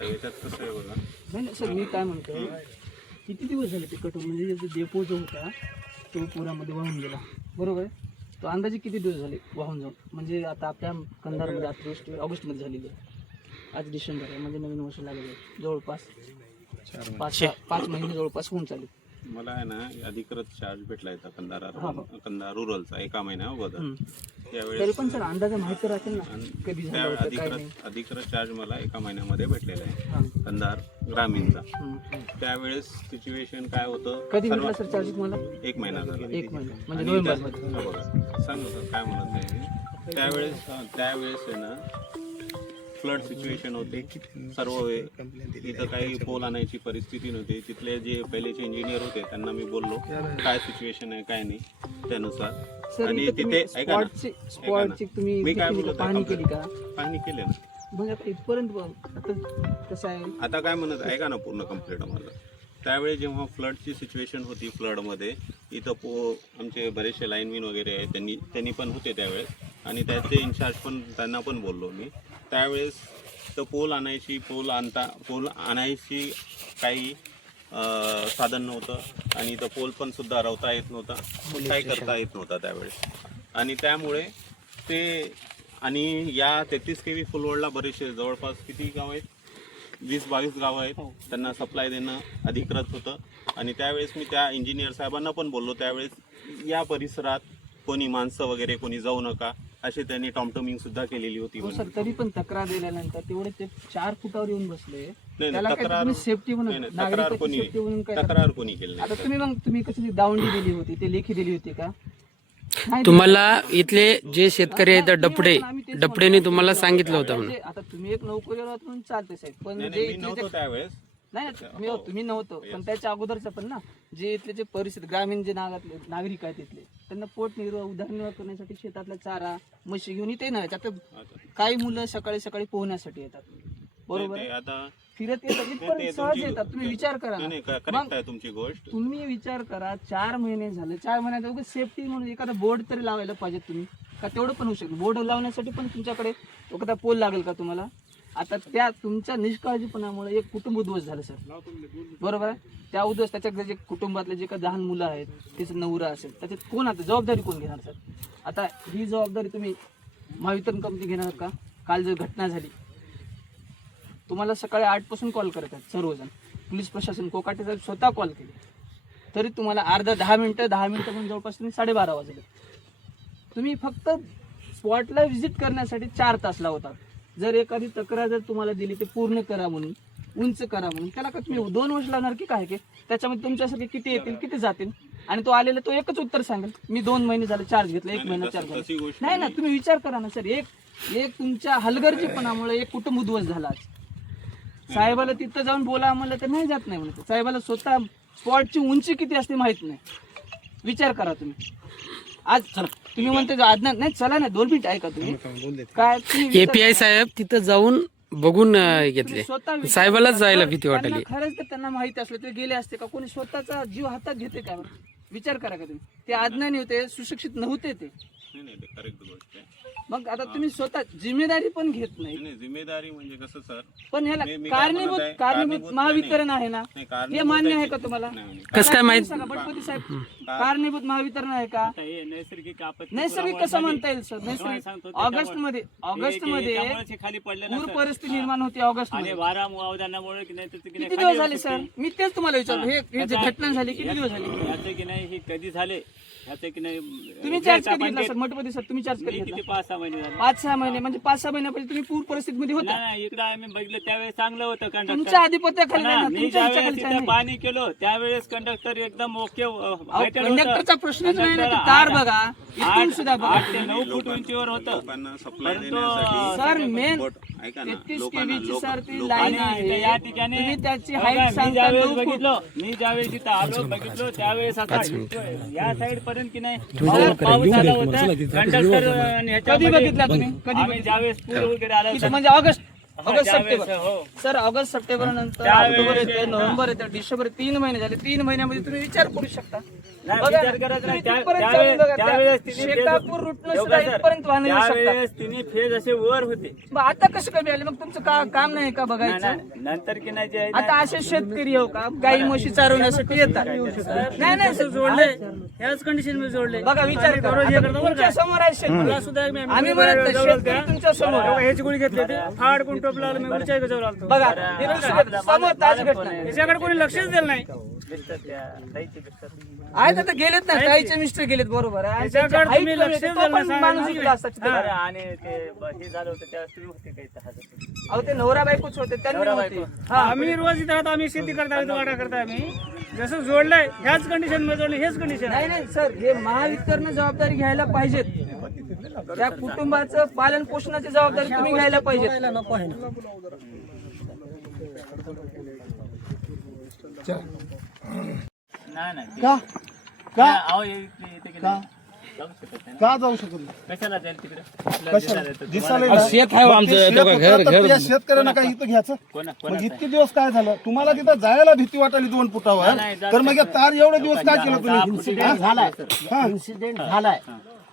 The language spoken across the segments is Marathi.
आता याच्यात कसं आहे बघा, नाही सर, मी काय म्हणतो, किती दिवस झाले ते कटून, म्हणजे जो डेपो जो होता तो पुरामध्ये वाहून गेला, बरोबर आहे? तो अंदाजे किती दिवस झाले वाहून जाऊन? म्हणजे आता आपल्या कंधारमध्ये आता गोष्ट ऑगस्टमध्ये झालेली आहे, आज डिसेंबर आहे, म्हणजे नवीन वर्ष लागले आहे, जवळपास 5 महिने जवळपास होऊन चालले. मला आहे ना अधिकृत चार्ज भेटला होता कंधार रुरलचा 1 महिन्या अगोदर. तरी त्यावेळेस पण सर अंदाजे माहिती राहतील ना कधी झालं होतं काय नाही. अधिकृत चार्ज मला 1 महिन्यामध्ये भेटलेला आहे कंधार ग्रामीणचा. त्यावेळेस सिच्युएशन काय होतं, कधी भेटला सर चार्ज तुम्हाला? 1 महिना झाला. 1 महिना म्हणजे नोव्हेंबरमध्ये. बघा सांगू सर काय म्हणत आहे मी. त्यावेळेस आहे ना फ्लड सिच्युएशन होते सर्व इथं काही पोल आणायची परिस्थिती नव्हती. तिथले जे पहिलेचे इंजिनियर होते त्यांना मी बोललो काय सिच्युएशन आहे काय नाही त्यानुसार. आणि तिथे ऐका ना, तुम्ही मी काय बोलतो पाहणी केली का? पाहणी केले ना. मग आता इथपर्यंत आता कसं आहे, आता काय म्हणत ऐका ना पूर्ण कंप्लीट माझं. त्यावेळी जेव्हा फ्लडची सिच्युएशन होती फ्लडमध्ये इथं आमचे बरेचसे लाईनमॅन वगैरे आहेत त्यांनी पण होते त्यावेळेस. आणि त्याचे इन्चार्ज पण त्यांना पण बोललो मी. त्यावेळेस तर पोल आणायची काही साधन नव्हतं. आणि इथं पोल पण सुद्धा रवता येत नव्हता, काही करता येत नव्हता त्यावेळेस. आणि त्यामुळे ते आणि या 33 kV फुलवडला बरेचसे जवळपास किती गाव आहेत, 20-22 गावं आहेत, त्यांना सप्लाय देणं अधिकृत होतं. आणि त्यावेळेस मी त्या इंजिनियर साहेबांना पण बोललो, त्यावेळेस या परिसरात कोणी माणसं वगैरे कोणी जाऊ नका अशी त्यांनी टॉमटमिंग सुद्धा केलेली होती. सर तरी पण तक्रार दिल्यानंतर तेवढे ते 4 फुटावर येऊन बसले. तक्रार सेफ्टी म्हणून तक्रार कोणी केली नाही. आता तुम्ही कशी दावंडी दिली होती, ते लेखी दिली होती का? तुम्हाला इथले जे शेतकरी आहेत डपडेने तुम्हाला सांगितलं होतं म्हणून. आता तुम्ही एक नोकरीवर आहात म्हणून चालते साहेब, पण मी नव्हतो त्यावेळेस. नाही तुम्ही नव्हतो, पण त्याच्या अगोदरचं पण ना, जे इथले जे परिस्थिती ग्रामीण जे नागरिक आहेत तिथले, त्यांना पोटनिर्वाह उदरनिर्वाह करण्यासाठी शेतातला चारा म्हशी घेऊन इथे नाही. आता काही मुलं सकाळी सकाळी पोहण्यासाठी येतात, बरोबर, आता फिरत येतात, इथपर्यंत सहज येतात. तुम्ही विचार करा ना, करेक्ट आहे तुमची गोष्ट. तुम्ही विचार करा, 4 महिने झाले, 4 महिन्यात सेफ्टी म्हणून एखादा बोर्ड तरी लावायला पाहिजे तुम्ही, का तेवढं पण होऊ शकतं. बोर्ड लावण्यासाठी पण तुमच्याकडे एखादा पोल लागेल का तुम्हाला? आता त्या तुमच्या निष्काळजीपणामुळे एक कुटुंब उद्ध्वस्त झालं सर, बरोबर आहे? त्या उद्ध्वस्त त्याच्या जे कुटुंबातले जे काही लहान मुलं आहेत, त्याचं नवरा असेल, त्याच्यात कोण आता जबाबदारी कोण घेणार सर? आता ही जबाबदारी तुम्ही महावितरण कंपनी घेणार का? काल जर घटना झाली, तुम्हाला सकाळी 8 पासून कॉल करत आहेत सर्वजण, पोलीस प्रशासन कोकाटे साहेब स्वतः कॉल केले, तरी तुम्हाला अर्धा 10 मिनिटं पण जवळपास तुम्ही 12:30 वाजले. तुम्ही फक्त स्पॉटला व्हिजिट करण्यासाठी 4 तास लावतात. जर एखादी तक्रार जर तुम्हाला दिली ते पूर्ण करा म्हणून, उंच करा म्हणून, त्याला का तुम्ही 2 वर्ष लागणार की काय? त्याच्यामध्ये तुमच्यासाठी किती येतील किती जातील? आणि तो आलेला तो एकच उत्तर सांगेल, मी 2 महिने झाले चार्ज घेतला, 1 महिना चार्ज घेतला. नाही ना, तुम्ही विचार करा ना सर, एक तुमच्या हलगर्जीपणामुळे एक कुटुंब उद्ध्वस्त झाला. साहेबाला तिथं जाऊन बोला म्हणलं तर नाही जात नाही म्हणत. साहेबाला स्वतः स्पॉटची उंची किती असते माहित नाही. विचार करा तुम्ही. आज तुम्ही म्हणते आज्ञा नाही, चला ना 2 मिनिट ऐका तुम्ही. काय API साहेब तिथं जाऊन बघून घेतले, साहेबालाच जायला भीती वाटली. खरंच तर त्यांना माहिती असलं तर गेले असते का? कोणी स्वतःचा जीव हातात घेते का? विचार करा का तुम्ही. ते अज्ञानी होते, सुशिक्षित नव्हते ते. करेक्ट गोष्ट आहे. मग आता तुम्ही स्वतः जिम्मेदारी पण घेत नाही. जिम्मेदारी म्हणजे कसं सर, पण ह्याला कारणीभूत महावितरण आहे ना, हे मान्य आहे का तुम्हाला? कसं काय माहित? गणपती साहेब, कारणीभूत महावितरण आहे का? नैसर्गिक कसं म्हणता येईल सर? नैसर्गिक ऑगस्ट मध्ये पूर परिस्थिती निर्माण होती ऑगस्ट मध्ये. किती दिवस झाले सर? मी तेच तुम्हाला विचारलं, हे जे घटना झाली किती दिवस झाली? हे कधी झाले तुम्ही चार्ज कधी घेतला सर? मठपती सर तुम्ही चार्ज कधी घेतला? 5-6 महिने म्हणजे 5-6 महिन्यापूर्वी तुम्ही पूर परिस्थितीमध्ये होता. इकडे आम्ही बघितलं त्यावेळेस चांगलं होतं कंडक्टर. तुमच्या आधिपत्याखाली नाही ना, मी तुमच्या ज्यावेळेस ह्याच्याखाली तिथं पाणी केलं त्यावेळेस कंडक्टर एकदम ओके. कंडक्टरचा प्रश्नच नाही ना. ती तार बघा, इथून सुद्धा बघा, 8 ते 9 फूट उंचीवर होतं. लोकांना सप्लाय देण्यासाठी सर मेन ऐका ना, 33 लोकांना kV ची सर ती लाईन आहे. या ठिकाणी तुम्ही त्याची बघा, हाईट मी सांगता ज्यावेळेस 9 फूट. बघितलं, मी ज्यावेळेस तिथं आलो बघितलो त्यावेळेस आता या साईड पर्यंत की नाही पाऊस आला होता. कंडक्टर कधी बघितला तुम्ही? कधी आम्ही ज्यावेळेस पूर वगैरे आला किती होता म्हणजे ऑगस्ट त्यावेळेस, सप्टेंबर हो. सर, ऑगस्ट सप्टेंबर नंतर त्यावेळेस ऑक्टोबर येते, नोव्हेंबर येते, डिसेंबर, 3 महिने झाले. 3 महिन्यामध्ये तुम्ही विचार करू शकता. नाही, बघा, विचार करायचा नाही. तुम्ही त्या- तिथपर्यंत त्यावेळेस- जाऊन बघा. त्यावेळेस तिने फेज- शेकापूर रूटनं एवढं सुद्धा सर, इथपर्यंत वाहनं येऊ शकतात. त्यावेळेस तिने फेज असे वर होते. मग आता कसं कमी आले? मग तुमचं काम नाही का बघायचं? नाही, नंतर की नाही जे आहे आता ना, असे शेतकरी हो का गाई म्हशी चारवण्यासाठी येतात? नाही नाही सर, जोडले ह्याच कंडिशन मध्ये जोडले. बघा विचार करा. आता तुमच्या समोर आहे शेतकरी. सुद्धा मी आम्ही म्हणत नाही, शेतकरी तुमच्या समोर आहे. ह्याची गोळी घेतली होती, फाड कोण टोपला आलं, मी उलच्या जवळ आलो. बघा हे दुसरं समोर ताजी घटना आहे. त्याच्याकडे कोणी लक्षच दिलं नाही. आहेत आता गेलेत ना, ताईचे मिस्टर गेलेत, बरोबर आहे. आणि त्याच्याकडे त्यांची तुम्ही height कमी लक्ष आहे, तो द्याल पण ना, माणूस सांगा. इकडे असतात. बरं, आणि ते हे झालं होतं त्यावेळेस तुम्ही होते काही तहासाठी. अहो ते नवरा बायकोच होते, त्यांनी नव्हते. हा, आम्ही रोज इथं राहतो, आम्ही शेती करता वाटा करता आम्ही जसं जोडलंय ह्याच कंडिशन मध्ये जोडलं, हेच कंडिशन. नाही नाही सर, हे महावितरणनं जबाबदारी घ्यायला पाहिजेत. त्या कुटुंबाचं पालन पोषणाची जबाबदारी तुम्ही घ्यायला पाहिजेत. नाही नाही का का अहो येते की नाही? जाऊ शकत नाही ना. का जाऊ शकत नाही? कशाला जाईल तिकडे आपल्याला दिसायला येतं. दिसायला येणार. शेत आहे मग आमचं, ते शेत तेव्हा होतं, घर- तर घर- तुझ्या शेतकऱ्यांना काय इथं घ्यायचं? कोणा मग कोणाचं इतके दिवस काय झालं? तुम्हाला तिथं जायला भीती वाटायली 2 फुटावर, नाही, जात तर मग हे तार एवढे दिवस काय केलं तुम्ही? इन्सिडेंट झालाय इन्सिडेंट झालाय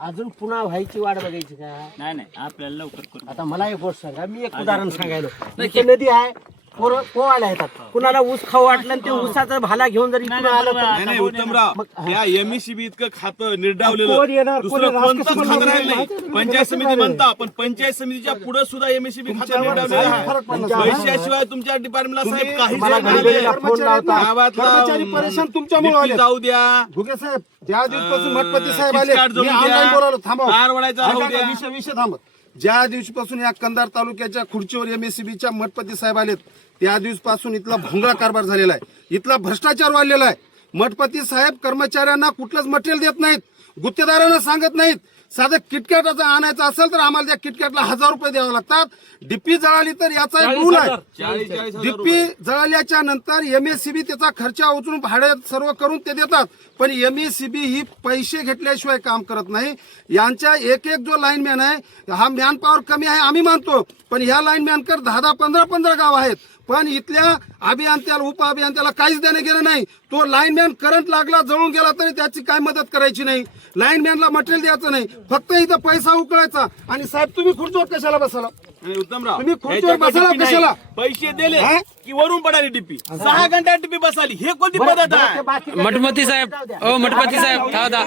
अजून पुन्हा व्हायची वाट बघायची का? नाही नाही आपल्याला लवकर करू. आता मला एक गोष्ट सांगा, मी एक उदाहरण सांगायलो. इथे नदी आहे, पोरं पोहायला येतात, कुणाला ऊस खाऊ वाटलं आणि ते ऊसाचा भाला घेऊन जर इकडून आलं तर नाही नाही उत्तमराव, या एमएससीबी इतकं खातं निर्डावलेलं कोण येणार? दुसरं कोणी कोणतं राजकीय खातं राहिलं नाही. संबंध पंचायत समिती म्हणता, पण पंचायत समितीच्या पुढे सुद्धा एमएससीबी खातं निर्डावलेलं आहे. पैशाशिवाय तुमच्या डिपार्टमेंटला साहेब काहीच मला नाही. घडलेला फोन लावता. गावातला कर्मचारी परेशान तुमच्यामुळे DP आले. जाऊ द्या, घुगे साहेब, ज्या दिवसपासून मठपती साहेब आले, किचकाट जाऊ मी द्या, ऑनलाईन बोलावलं, थांबव. कार वळायचा राहू ऐका, द्या. विषय थांबत. ज्या दिवशीपासून या कंधार तालुक्याच्या खुर्चीवर एमएससीबीच्या मठपती साहेब आलेत, त्या दिवसपासून इथला भोंगळा कारभार झालेला आहे, इथला भ्रष्टाचार वाढलेला आहे. मठपती साहेब कर्मचाऱ्यांना कुठलंच मटेरियल देत नाहीत, गुत्तेदारांना सांगत नाहीत. साधं किटकॅटाचं आणायचं असेल तर आम्हाला त्या किटकॅटला 1000 रुपये द्यावे लागतात. डीपी जळाली तर याचा एक रूल आहे. 40,000 डीपी जळाल्याच्या नंतर एमएससीबी त्याचा खर्च उचलून भाडे सर्व करून ते देतात, पण एमएससीबी ही पैसे घेतल्याशिवाय काम करत नाही. यांच्या एक एक जो लाईनमॅन आहे, हा मॅन पॉवर कमी आहे आम्ही मानतो, पण ह्या लाईनमॅनकर 10-10, 15-15 गाव आहेत, पण इथल्या अभियंत्याला उप अभियंत्याला काहीच देणं गेलं नाही. तो लाईनमॅन करंट लागला, जळून गेला तरी त्याची काय मदत करायची नाही. लाईनमॅनला मटेरियल द्यायचं नाही, फक्त इथं पैसा उकळायचा. आणि साहेब तुम्ही खुर्चीवर कशाला बसाला? नाही, उत्तमराव, तुम्ही खुर्चीवर ह्याच्याकडे बसायला DP नाही. कशाला? पैसे दिले हा? की वरून पडाली डीपी, 6 घंटा डीपी बसाली, हे कोणती पद्धत आहे? मठपती साहेब, ओ मठपती साहेब, थांबा.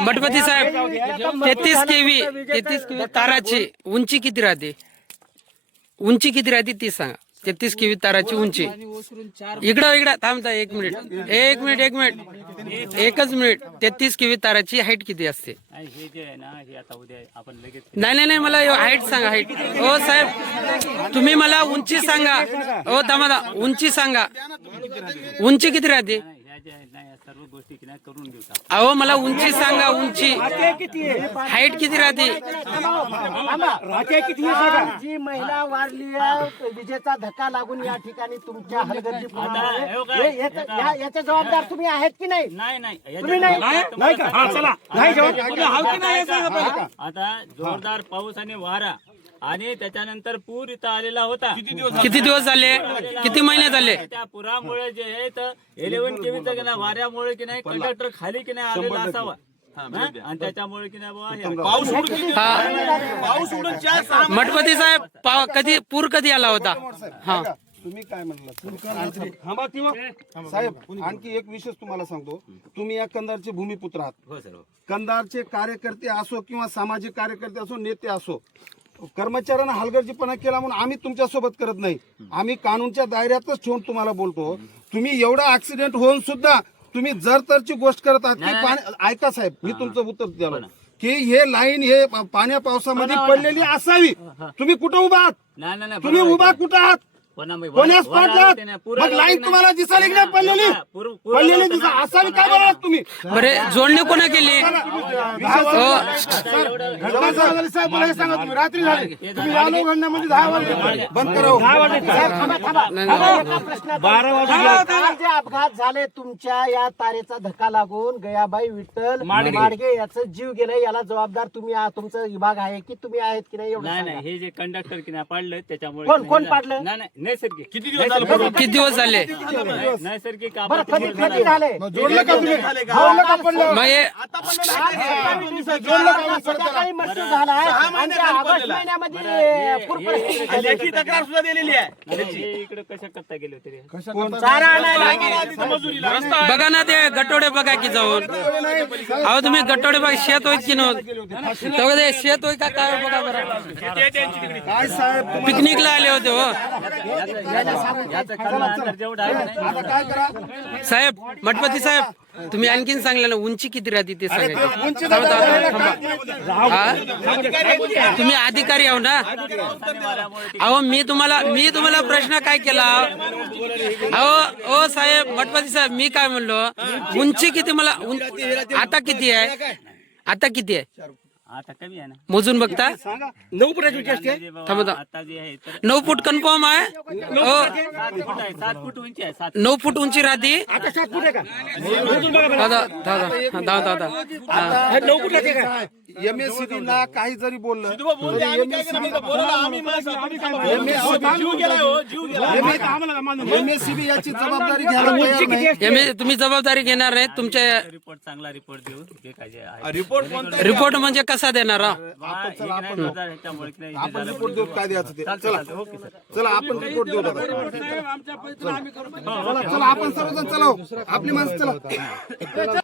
मठपती साहेब, 33 केवी ताराची उंची किती राहते? उंची किती राहते ती सांगा. 33 केवी ताराची उंची. इकडं थांबता, एक मिनिट. एकच मिनिट. 33 केवी ताराची हाईट किती असते? नाही, हे जे आहे ना, हे आता उद्या आपण लगेच नाही मला हाईट सांगा, हाईट. ओ साहेब, तुम्ही मला उंची सांगा. ओ थांबा, उंची सांगा. उंची किती राहते? ह्या जे आहेत ना, या सर्व गोष्टी की नाही करून घेऊ आपण. अहो मला उंची सांगा, उंची. हाईट किती राहते? जी महिला वारली आहे, विजेचा धक्का लागून या ठिकाणी तुमच्या हलगर्जीपणामुळे याचे जबाबदार तुम्ही आहेत की नाही? नाही तुम्ही नाही? आता जोरदार पाऊस आणि वारा आणि त्याच्यानंतर पूर इथं आलेला होता. किती दिवस झाले? किती महिने झाले? त्या पुरामुळे जे आहे तर 11 केवीचा की नाही वाऱ्यामुळे की नाही कंडक्टर खाली की नाही आलेला असावा. हा? आणि त्याच्यामुळे की नाही बाबा हे पाऊस उडून किती? पाऊस उडून 4-6 मठपती साहेब, कधी पूर कधी आला होता? हा, तुम्ही काय म्हणलं साहेब? आणखी एक विशेष तुम्हाला सांगतो. तुम्ही या कंधारचे भूमिपुत्र आहात. हो सर, हो. कंधारचे कार्यकर्ते असो किंवा सामाजिक कार्यकर्ते असो, नेते असो, कर्मचाऱ्यांना हलगर्जीपणा केला म्हणून आम्ही तुमच्या सोबत करत नाही. आम्ही कानूनच्या दायऱ्यातच ठेवून तुम्हाला बोलतो. तुम्ही एवढा ऍक्सिडेंट होऊन सुद्धा तुम्ही जर तरची गोष्ट करत आहात की पाणी. ऐका साहेब, मी तुमचं उत्तर द्यालो की हे लाईन हे पाण्या पावसामध्ये पडलेली असावी. तुम्ही कुठं उभा आहात? नाही तुम्ही उभा कुठं आहात? कोण्या स्पॉटला? मग लाईन तुम्हाला दिसायला की नाही पडलेली? पडलेली दिसा असावी काय बोला तुम्ही? बरे जोडणी कोणा केली? साहेब मला हे सांगा, तुम्ही रात्री झाली, तुम्ही आलो घडण्यामध्ये 10 वाजले बंद करा. जे अपघात झाले तुमच्या या तारेचा धक्का लागून गयाबाई विठ्ठल माडगे याचा जीव गेलाय, याला जबाबदार तुम्ही तुमचा विभाग आहे की तुम्ही आहेत की नाही? एवढं नाही सांगा. हे जे कंडक्टर की नाही पाडलं त्याच्यामुळे कोण- की कोण नाही पाडलं? नाही नैसर्गिक किती दिवस झाले पूर्ण? किती दिवस झाले नैसर्गिक बरं आपत्ती कधी कधी झाले जोडलं का तुम्ही झालं का मग हे काही मृत्यू झाला आणि त्या ऑगस्ट महिन्यामध्ये पूर परिस्थिती झाली. लेखी तक्रार सुद्धा दिलेली आहे इकडे कशा करता गेले होते रे? चारा आणायला बघा ना ते गटोडे बघा की जाऊन अहो तुम्ही गटोडे बघा शेत होईत की नव्हत तेव्हा ते शेत होई का काय बघा बरं काय साहेब पिकनिकला आले होते हो याचं खरं अंतर जेवढं आहे ना, आता काय करा साहेब मठपती साहेब तुम्ही आणखीन सांगलं ना उंची किती राहते ते सांगा तुम्ही अधिकारी आहो ना अहो मी तुम्हाला प्रश्न काय केला अहो ओ साहेब मठपती साहेब मी काय म्हणलो उंची किती मला आता किती आहे आता कमी आहे ना. मोजून बघता 9 फुटाची असते थांबा आता जे आहे तर 9 फूट कन्फर्म आहे हो 7 फूट आहे, 7 फूट उंची आहे, 7 9 फूट उंची राहते आता 7 फूट आहे का दादा हे 9 फूट आहे का MSCB ला काही जरी बोललं बोलले, आम्ही काय केलं माहिती का? बोलायला आम्ही मला सांग, आम्ही काय बोललो? जीव गेलाय हो, जीव गेलाय. MSCB याची जबाबदारी घ्यायला तयार नाही. तुम्ही जबाबदारी घेणार नाही तुमच्या रिपोर्ट चांगला रिपोर्ट देऊ जे काय जे आहे. रिपोर्ट कोणता रिपोर्ट म्हणजे कसा देणार हा? हा, हे की नाही, हजार ह्याच्यामुळे की नाही, हे आपण झालं. रिपोर्ट देऊ काय द्यायचं ते चालतं, चला चालतं. Okay sir. चला आपण रिपोर्ट देऊ दादा चला आपण सर्वजण चला हो. आपली माणसं चला